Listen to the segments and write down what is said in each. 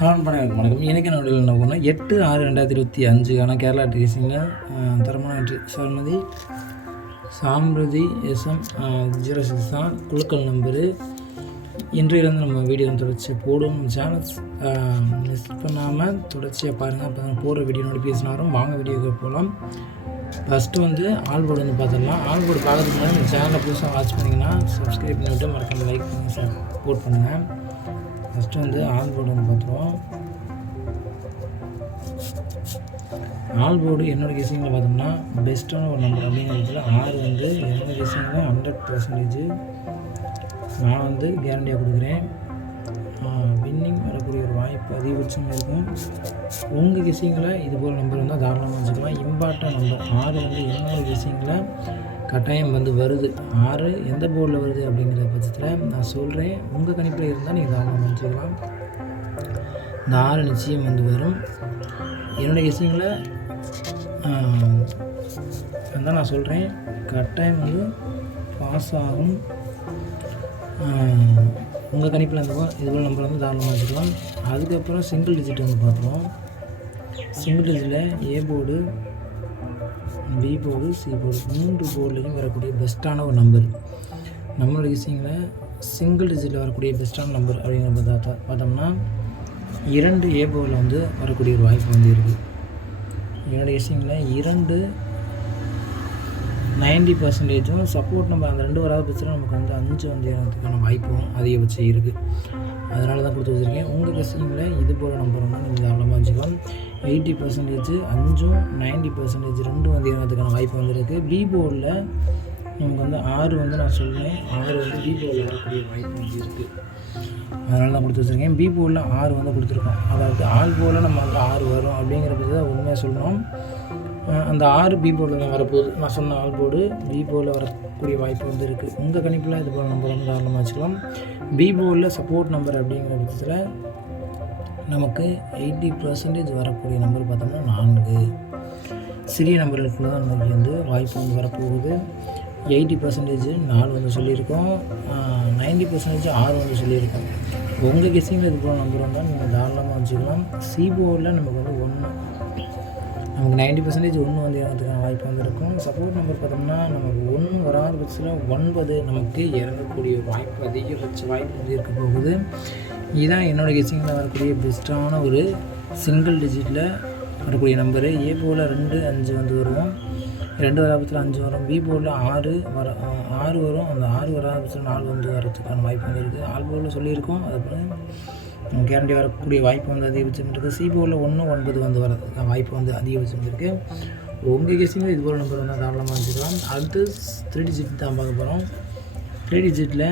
Hello வணக்கம். இன்றைக்கி என்னோட என்ன பண்ணால் 8/6/2025 கேரளா டீசிங்கில் தரமான வெற்றி சார்மதி சாம்ருதி SM 06 தான் குழுக்கள் நம்பரு. இன்றையிலேருந்து நம்ம வீடியோ தொடர்ச்சி போடும். நம்ம சேனல்ஸ் மிஸ் பண்ணாமல் தொடர்ச்சியாக பாருங்கள். அப்போ தான் போடுற வீடியோ நோட்டிஃபிகேஷன் வரும். வாங்க வீடியோக்கு போகலாம். ஃபஸ்ட்டு ஆல் போர்டு பார்த்துடலாம். ஆல் போர்டு பார்க்கறதுக்கு முன்னாடி இந்த சேனலை புதுசாக வாட்ச் பண்ணிங்கன்னா சப்ஸ்கிரைப் பண்ணிவிட்டு மறக்காமல் லைக் பண்ணி சப்போர்ட் பண்ணுங்கள். ஃபஸ்ட்டு ஆல் போர்டு பார்த்துருவோம். ஆல் போர்டு என்னோடய கெஸிங்கில் பார்த்தோம்னா பெஸ்ட்டான ஒரு நம்பர் அப்படிங்கிறதுல 6 என்னோடய கெஸிங்கில் 100% நான் கேரண்டியாக கொடுக்குறேன். வின்னிங் வரக்கூடிய ஒரு வாய்ப்பு அதிகபட்சமாக இருக்கும். உங்கள் கெஸிங்கில் இது போல் நம்பர் வந்தால் தாராளமாக வச்சுக்கலாம். இம்பார்ட்டன் நம்பர் 6 என்னோடய கெஸிங்கில் கட்டாயம் வருது. 6 எந்த போர்டில் வருது அப்படிங்கிற பட்சத்தில் நான் சொல்கிறேன். உங்கள் கணிப்பில் இருந்தால் நீங்கள் தாராளமாக வச்சுக்கலாம். இந்த 6 நிச்சயம் வரும். என்னுடைய கெஸிங்கில் அதான் நான் சொல்கிறேன். கட்டாயம் பாஸ் ஆகும். உங்கள் கணிப்பில் இதுபோல் நம்பர் தாராளமாக வச்சுக்கலாம். அதுக்கப்புறம் சிங்கிள் டிஜிட் பார்த்துருவோம். சிங்கிள் டிஜிட்டில் A board, B board, C board 3 போர்டுலேயும் வரக்கூடிய பெஸ்ட்டான ஒரு நம்பர். நம்மளோட கெஸிங்கில் சிங்கிள் டிஜிட்டில் வரக்கூடிய பெஸ்ட்டான நம்பர் அப்படிங்கிற பார்த்தோம்னா 2 ஏ போர்டில் வரக்கூடிய ஒரு வாய்ப்பு இருக்குது. என்னோடய கெஸிங்கில் 2 90% சப்போர்ட் நம்பர் அந்த 2 வராத பட்சத்தில் நமக்கு 5 ஏறதுக்கான வாய்ப்பும் அதிகபட்சம் இருக்குது. அதனால தான் கொடுத்து வச்சுருக்கேன். உங்கள் கெஸிங்கில் இது போல் நம்பர் நீங்கள் தாராளமாக வச்சுக்கலாம். 80% 5 90% 2 ஏறதுக்கான வாய்ப்பு இருக்குது. பி போர்டில் நமக்கு 6 நான் சொல்கிறேன். 6 பி போர்டில் வரக்கூடிய வாய்ப்பு இருக்குது. அதனால தான் கொடுத்து வச்சுருக்கேன். பி போர்டில் 6 கொடுத்துருக்கோம். அதாவது ஆல் போர்டில் நம்ம 6 வரும் அப்படிங்கிறத தான் உண்மையாக சொல்லணும். அந்த 6 பி போர்டில் தான் வரப்போகுது. நான் சொன்ன ஆல் போர்டு பி போர்டில் வரக்கூடிய வாய்ப்பு இருக்குது. உங்கள் கணிப்பில் இது போல் நம்பர் தாராளமாக வச்சுக்கலாம். பி போர்டில் சப்போர்ட் நம்பர் அப்படிங்கிற பட்சத்தில் நமக்கு 80% வரக்கூடிய நம்பர் பார்த்தோம்னா 4 சிறிய நம்பர்களுக்குள்ள தான் நமக்கு வாய்ப்பு வரப்போகுது. 80% 4 சொல்லியிருக்கோம். 90% 6 சொல்லியிருக்கோம். உங்கள் கெஸிங்கில் இது போல் நம்பர் வந்தால் நீங்கள் தாராளமாக வச்சுக்கலாம். சி போர்டில் நமக்கு 1 நமக்கு 90% 1 இறங்கிறதுக்கான வாய்ப்பு இருக்கும். சப்போர்ட் நம்பர் பார்த்தோம்னா நமக்கு 1 வராத பட்சத்தில் 9 நமக்கு இறங்கக்கூடிய வாய்ப்பு அதிகபட்ச வாய்ப்பு இருக்க போகுது. இதுதான் என்னோடய கெஸிங்கில் வரக்கூடிய பெஸ்ட்டான ஒரு சிங்கிள் டிஜிட்டில் வரக்கூடிய நம்பரு. ஏ போர்டில் 2 5 வருவோம். 2 வராத பட்சத்தில் 5 வரும். பி போர்டில் 6 வரும். அந்த 6 வராத பட்சத்தில் 4 வரதுக்கான வாய்ப்பு இருக்குது. ஆல் போர்டில் சொல்லியிருக்கோம். அதுக்கப்புறம் கேரண்டி வரக்கூடிய வாய்ப்பு அதிகபட்சம் இருக்குது. சி போர்டில் 1 9 வரதுக்கான வாய்ப்பு அதிகபட்சம் இருக்குது. உங்கள் கெஸிங்கில் இது போல் நம்பர் தாராளமாக வச்சுக்கலாம். அடுத்து 3 டிஜிட் தான் பார்க்க போகிறோம். 3 டிஜிட்டில்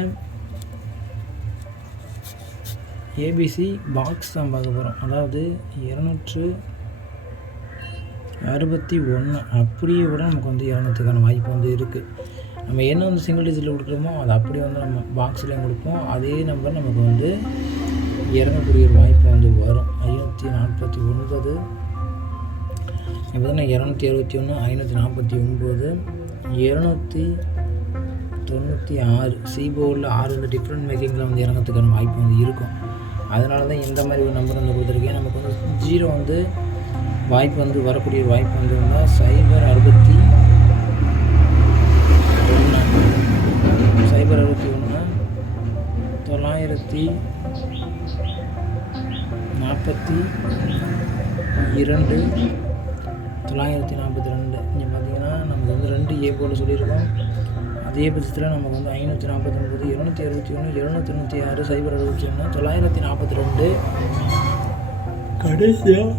ஏபிசி பாக்ஸ் தான் பார்க்க போகிறோம். அதாவது 261 அப்படியே கூட நமக்கு இறங்கிறதுக்கான வாய்ப்பு இருக்குது. நம்ம என்ன சிங்கிள் டிஜிட்டில் கொடுக்குறோமோ அது அப்படியே நம்ம பாக்ஸ்லேயும் கொடுப்போம். அதே நம்பர் நமக்கு இறங்கக்கூடிய ஒரு வாய்ப்பு வரும். 549 இப்போ 261 549 296 சி போர்டில் 6 டிஃப்ரெண்ட் மேக்கிங்கில் இறங்கிறதுக்கான வாய்ப்பு இருக்கும். அதனால தான் இந்த மாதிரி ஒரு நம்பர் கொடுத்துருக்கேன். நமக்கு 0 வாய்ப்பு வரக்கூடிய வாய்ப்பு இருந்தால் 061 942 942 இங்கே பார்த்தீங்கன்னா நமக்கு 2 ஏ போர்டில் சொல்லியிருக்கோம். அதே பட்சத்தில் நமக்கு 549 261 796 061 942 கடைசியாக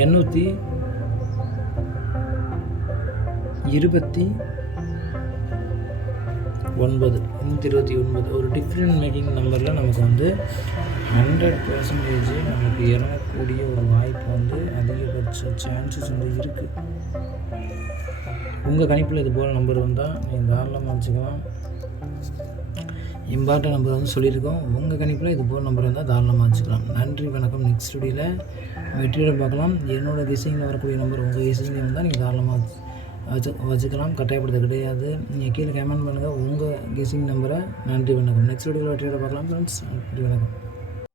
829 ஒரு டிஃப்ரெண்ட் மேக்கிங் நம்பரில் நமக்கு 100% நமக்கு இறங்கக்கூடிய ஒரு வாய்ப்பு அதிகபட்ச சான்சஸ் இருக்குது. உங்கள் கணிப்பில் இது போல் நம்பர் வந்தால் நீங்கள் தாராளமாக வச்சுக்கலாம். இம்பார்ட்டன் நம்பர் சொல்லியிருக்கோம். உங்கள் கணிப்பில் இது போல் நம்பர் வந்தால் தாராளமாக வச்சுக்கலாம். நன்றி, வணக்கம். நெக்ஸ்ட் வீடியோவில் வெற்றியோட பார்க்கலாம். என்னோடய கெஸிங்கில் வரக்கூடிய நம்பர் உங்கள் கெஸிங்கில் வந்தால் நீங்கள் தாராளமாக வச்சுக்கலாம், கட்டாயப்படுத்த கிடையாது. நீங்கள் கீழே கமெண்ட் பண்ணுங்கள் உங்கள் கெஸ்ஸிங் நம்பரை. நன்றி, வணக்கம். நெக்ஸ்ட் வீடியோவில் வெற்றியோட பார்க்கலாம் ஃப்ரெண்ட்ஸ். நன்றி, வணக்கம்.